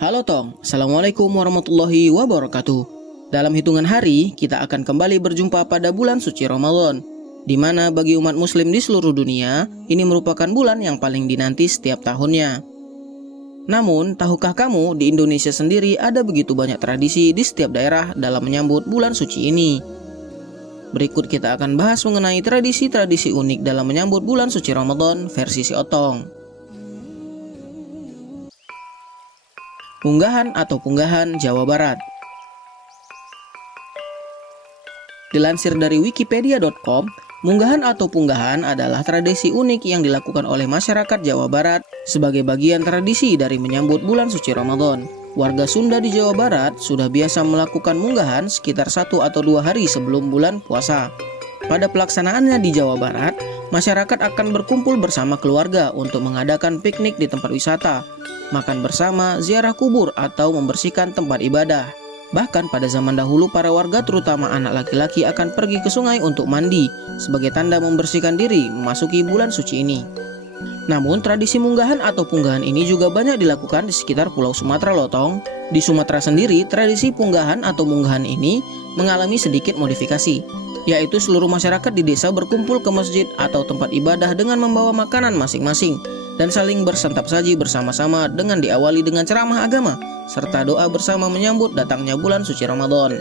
Halo Tong, Assalamualaikum warahmatullahi wabarakatuh. Dalam hitungan hari, kita akan kembali berjumpa pada bulan suci Ramadan, di mana bagi umat muslim di seluruh dunia, ini merupakan bulan yang paling dinanti setiap tahunnya. Namun, tahukah kamu di Indonesia sendiri ada begitu banyak tradisi di setiap daerah dalam menyambut bulan suci ini? Berikut kita akan bahas mengenai tradisi-tradisi unik dalam menyambut bulan suci Ramadan versi si Otong. Unggahan atau punggahan Jawa Barat. Dilansir dari wikipedia.com, munggahan atau punggahan adalah tradisi unik yang dilakukan oleh masyarakat Jawa Barat sebagai bagian tradisi dari menyambut bulan suci Ramadan. Warga Sunda di Jawa Barat sudah biasa melakukan munggahan sekitar 1 atau 2 hari sebelum bulan puasa. Pada pelaksanaannya di Jawa Barat, masyarakat akan berkumpul bersama keluarga untuk mengadakan piknik di tempat wisata, makan bersama, ziarah kubur, atau membersihkan tempat ibadah. Bahkan pada zaman dahulu para warga terutama anak laki-laki akan pergi ke sungai untuk mandi sebagai tanda membersihkan diri memasuki bulan suci ini. Namun tradisi munggahan atau punggahan ini juga banyak dilakukan di sekitar Pulau Sumatera Lotong. Di Sumatera sendiri, tradisi punggahan atau munggahan ini mengalami sedikit modifikasi, yaitu seluruh masyarakat di desa berkumpul ke masjid atau tempat ibadah dengan membawa makanan masing-masing dan saling bersantap saji bersama-sama dengan diawali dengan ceramah agama serta doa bersama menyambut datangnya bulan suci Ramadan.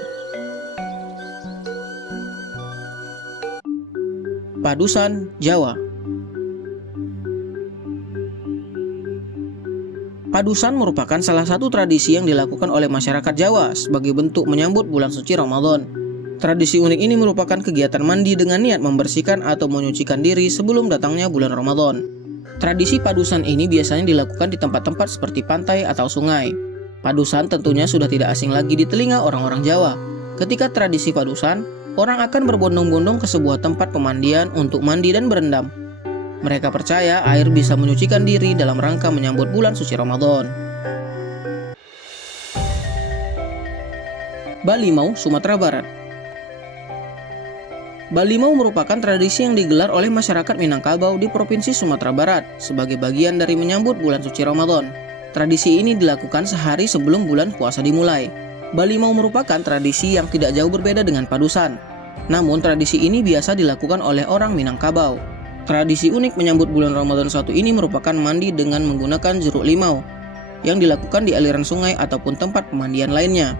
Padusan Jawa. Padusan merupakan salah satu tradisi yang dilakukan oleh masyarakat Jawa sebagai bentuk menyambut bulan suci Ramadan. Tradisi unik ini merupakan kegiatan mandi dengan niat membersihkan atau menyucikan diri sebelum datangnya bulan Ramadan. Tradisi padusan ini biasanya dilakukan di tempat-tempat seperti pantai atau sungai. Padusan tentunya sudah tidak asing lagi di telinga orang-orang Jawa. Ketika tradisi padusan, orang akan berbondong-bondong ke sebuah tempat pemandian untuk mandi dan berendam. Mereka percaya air bisa menyucikan diri dalam rangka menyambut bulan suci Ramadan. Balimau, Sumatera Barat. Balimau merupakan tradisi yang digelar oleh masyarakat Minangkabau di Provinsi Sumatera Barat sebagai bagian dari menyambut bulan suci Ramadan. Tradisi ini dilakukan sehari sebelum bulan puasa dimulai. Balimau merupakan tradisi yang tidak jauh berbeda dengan padusan. Namun tradisi ini biasa dilakukan oleh orang Minangkabau. Tradisi unik menyambut bulan Ramadan satu ini merupakan mandi dengan menggunakan jeruk limau yang dilakukan di aliran sungai ataupun tempat pemandian lainnya.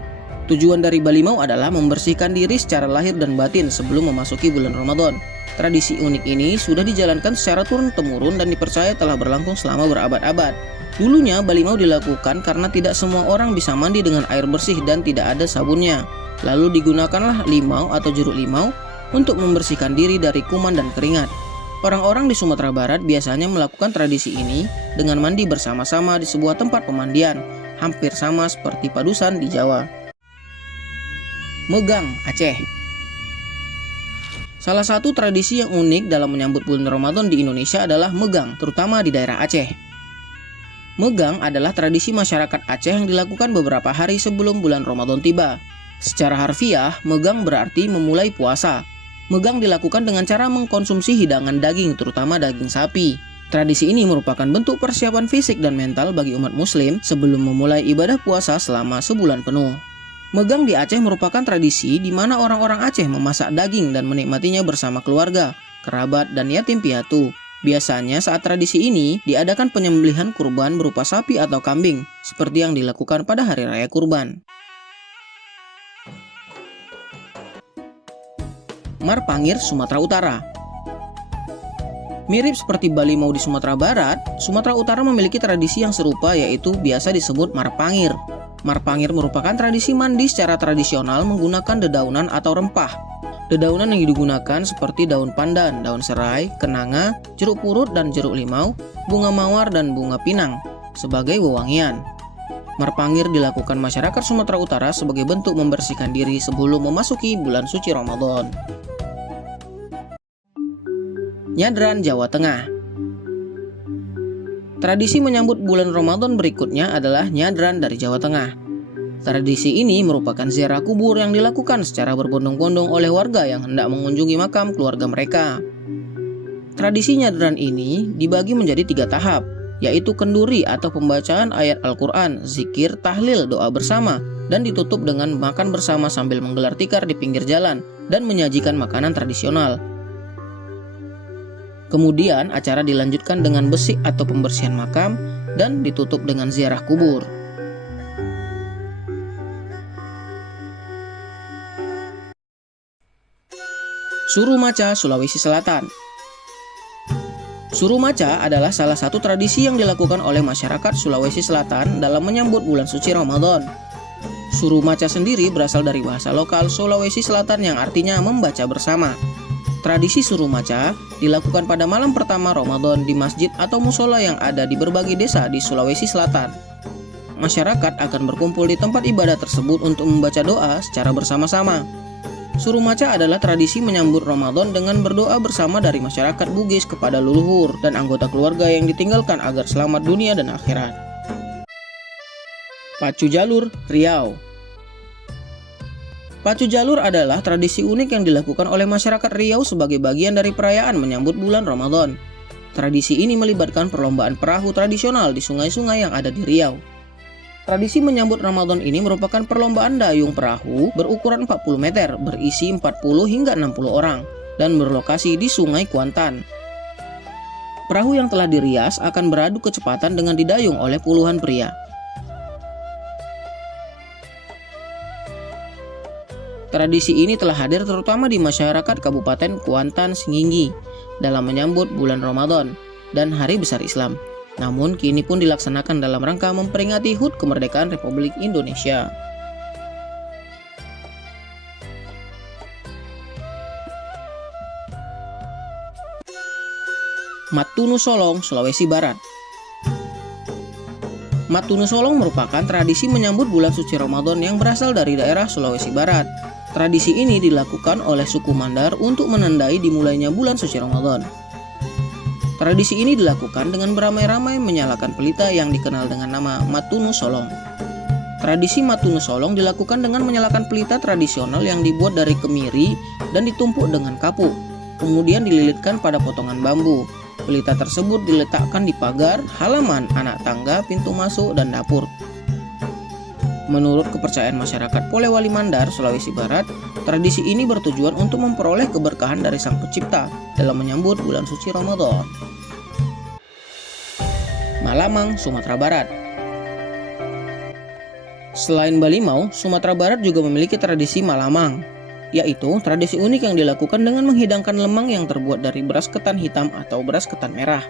Tujuan dari Balimau adalah membersihkan diri secara lahir dan batin sebelum memasuki bulan Ramadan. Tradisi unik ini sudah dijalankan secara turun-temurun dan dipercaya telah berlangsung selama berabad-abad. Dulunya Balimau dilakukan karena tidak semua orang bisa mandi dengan air bersih dan tidak ada sabunnya. Lalu digunakanlah limau atau jeruk limau untuk membersihkan diri dari kuman dan keringat. Orang-orang di Sumatera Barat biasanya melakukan tradisi ini dengan mandi bersama-sama di sebuah tempat pemandian, hampir sama seperti padusan di Jawa. Megang, Aceh. Salah satu tradisi yang unik dalam menyambut bulan Ramadan di Indonesia adalah megang, terutama di daerah Aceh. Megang adalah tradisi masyarakat Aceh yang dilakukan beberapa hari sebelum bulan Ramadan tiba. Secara harfiah, megang berarti memulai puasa. Megang dilakukan dengan cara mengkonsumsi hidangan daging, terutama daging sapi. Tradisi ini merupakan bentuk persiapan fisik dan mental bagi umat muslim sebelum memulai ibadah puasa selama sebulan penuh. Megang di Aceh merupakan tradisi di mana orang-orang Aceh memasak daging dan menikmatinya bersama keluarga, kerabat, dan yatim piatu. Biasanya saat tradisi ini diadakan penyembelihan kurban berupa sapi atau kambing, seperti yang dilakukan pada hari raya kurban. Marpangir, Sumatera Utara. Mirip seperti Balimau di Sumatera Barat, Sumatera Utara memiliki tradisi yang serupa yaitu biasa disebut marpangir. Marpangir merupakan tradisi mandi secara tradisional menggunakan dedaunan atau rempah. Dedaunan yang digunakan seperti daun pandan, daun serai, kenanga, jeruk purut dan jeruk limau, bunga mawar dan bunga pinang sebagai wewangian. Marpangir dilakukan masyarakat Sumatera Utara sebagai bentuk membersihkan diri sebelum memasuki bulan suci Ramadan. Nyadran, Jawa Tengah. Tradisi menyambut bulan Ramadan berikutnya adalah nyadran dari Jawa Tengah. Tradisi ini merupakan ziarah kubur yang dilakukan secara berbondong-bondong oleh warga yang hendak mengunjungi makam keluarga mereka. Tradisi nyadran ini dibagi menjadi 3 tahap. yaitu kenduri atau pembacaan ayat Al-Quran, zikir, tahlil, doa bersama, dan ditutup dengan makan bersama sambil menggelar tikar di pinggir jalan dan menyajikan makanan tradisional. Kemudian acara dilanjutkan dengan besik atau pembersihan makam dan ditutup dengan ziarah kubur. Surumaca, Sulawesi Selatan. Surumaca adalah salah satu tradisi yang dilakukan oleh masyarakat Sulawesi Selatan dalam menyambut bulan suci Ramadan. Surumaca sendiri berasal dari bahasa lokal Sulawesi Selatan yang artinya membaca bersama. Tradisi Surumaca dilakukan pada malam pertama Ramadan di masjid atau musola yang ada di berbagai desa di Sulawesi Selatan. Masyarakat akan berkumpul di tempat ibadah tersebut untuk membaca doa secara bersama-sama. Surumaca adalah tradisi menyambut Ramadan dengan berdoa bersama dari masyarakat Bugis kepada leluhur dan anggota keluarga yang ditinggalkan agar selamat dunia dan akhirat. Pacu Jalur, Riau. Pacu Jalur adalah tradisi unik yang dilakukan oleh masyarakat Riau sebagai bagian dari perayaan menyambut bulan Ramadan. Tradisi ini melibatkan perlombaan perahu tradisional di sungai-sungai yang ada di Riau. Tradisi menyambut Ramadan ini merupakan perlombaan dayung perahu berukuran 40 meter, berisi 40 hingga 60 orang, dan berlokasi di Sungai Kuantan. Perahu yang telah dirias akan beradu kecepatan dengan didayung oleh puluhan pria. Tradisi ini telah hadir terutama di masyarakat Kabupaten Kuantan Singinggi dalam menyambut bulan Ramadan dan Hari Besar Islam. Namun kini pun dilaksanakan dalam rangka memperingati HUT Kemerdekaan Republik Indonesia. Matunu Solong, Sulawesi Barat. Matunu Solong merupakan tradisi menyambut bulan suci Ramadan yang berasal dari daerah Sulawesi Barat. Tradisi ini dilakukan oleh suku Mandar untuk menandai dimulainya bulan suci Ramadan. Tradisi ini dilakukan dengan beramai-ramai menyalakan pelita yang dikenal dengan nama Matunu Solong. Tradisi Matunu Solong dilakukan dengan menyalakan pelita tradisional yang dibuat dari kemiri dan ditumpuk dengan kapuk, kemudian dililitkan pada potongan bambu. Pelita tersebut diletakkan di pagar, halaman, anak tangga, pintu masuk, dan dapur. Menurut kepercayaan masyarakat Polewali Mandar, Sulawesi Barat, tradisi ini bertujuan untuk memperoleh keberkahan dari Sang Pencipta dalam menyambut bulan suci Ramadan. Malamang, Sumatera Barat. Selain Balimau, Sumatera Barat juga memiliki tradisi Malamang, yaitu tradisi unik yang dilakukan dengan menghidangkan lemang yang terbuat dari beras ketan hitam atau beras ketan merah.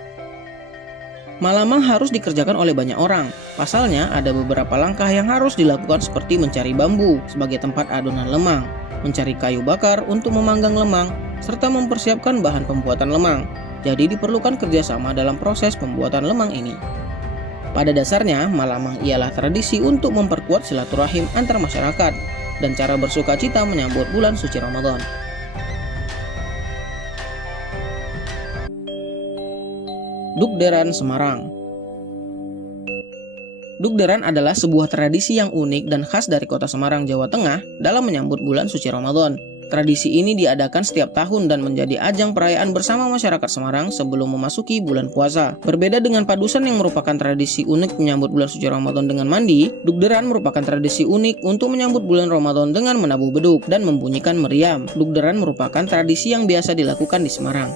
Malamang harus dikerjakan oleh banyak orang. Pasalnya, ada beberapa langkah yang harus dilakukan seperti mencari bambu sebagai tempat adonan lemang, mencari kayu bakar untuk memanggang lemang, serta mempersiapkan bahan pembuatan lemang. Jadi diperlukan kerjasama dalam proses pembuatan lemang ini. Pada dasarnya, Malamang ialah tradisi untuk memperkuat silaturahim antar masyarakat dan cara bersukacita menyambut bulan suci Ramadan. Dugderan, Semarang. Dugderan adalah sebuah tradisi yang unik dan khas dari kota Semarang, Jawa Tengah dalam menyambut bulan suci Ramadan. Tradisi ini diadakan setiap tahun dan menjadi ajang perayaan bersama masyarakat Semarang sebelum memasuki bulan puasa. Berbeda dengan padusan yang merupakan tradisi unik menyambut bulan suci Ramadan dengan mandi, Dugderan merupakan tradisi unik untuk menyambut bulan Ramadan dengan menabuh beduk dan membunyikan meriam. Dugderan merupakan tradisi yang biasa dilakukan di Semarang.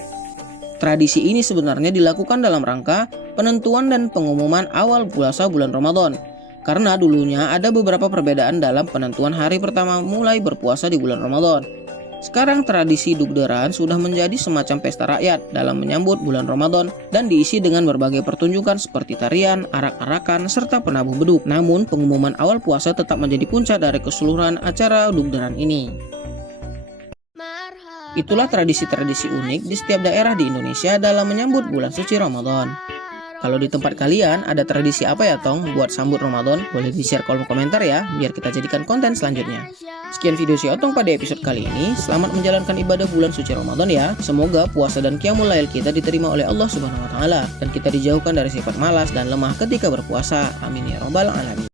Tradisi ini sebenarnya dilakukan dalam rangka penentuan dan pengumuman awal puasa bulan Ramadan. Karena dulunya ada beberapa perbedaan dalam penentuan hari pertama mulai berpuasa di bulan Ramadan. Sekarang tradisi Dugderan sudah menjadi semacam pesta rakyat dalam menyambut bulan Ramadan dan diisi dengan berbagai pertunjukan seperti tarian, arak-arakan, serta penabuh beduk. Namun pengumuman awal puasa tetap menjadi puncak dari keseluruhan acara Dugderan ini. Itulah tradisi-tradisi unik di setiap daerah di Indonesia dalam menyambut bulan suci Ramadan. Kalau di tempat kalian ada tradisi apa ya Tong buat sambut Ramadan? Boleh di-share kolom komentar ya, biar kita jadikan konten selanjutnya. Sekian video si Otong pada episode kali ini. Selamat menjalankan ibadah bulan suci Ramadan ya. Semoga puasa dan qiyamul lail kita diterima oleh Allah Subhanahu wa taala dan kita dijauhkan dari sifat malas dan lemah ketika berpuasa. Amin ya rabbal alamin.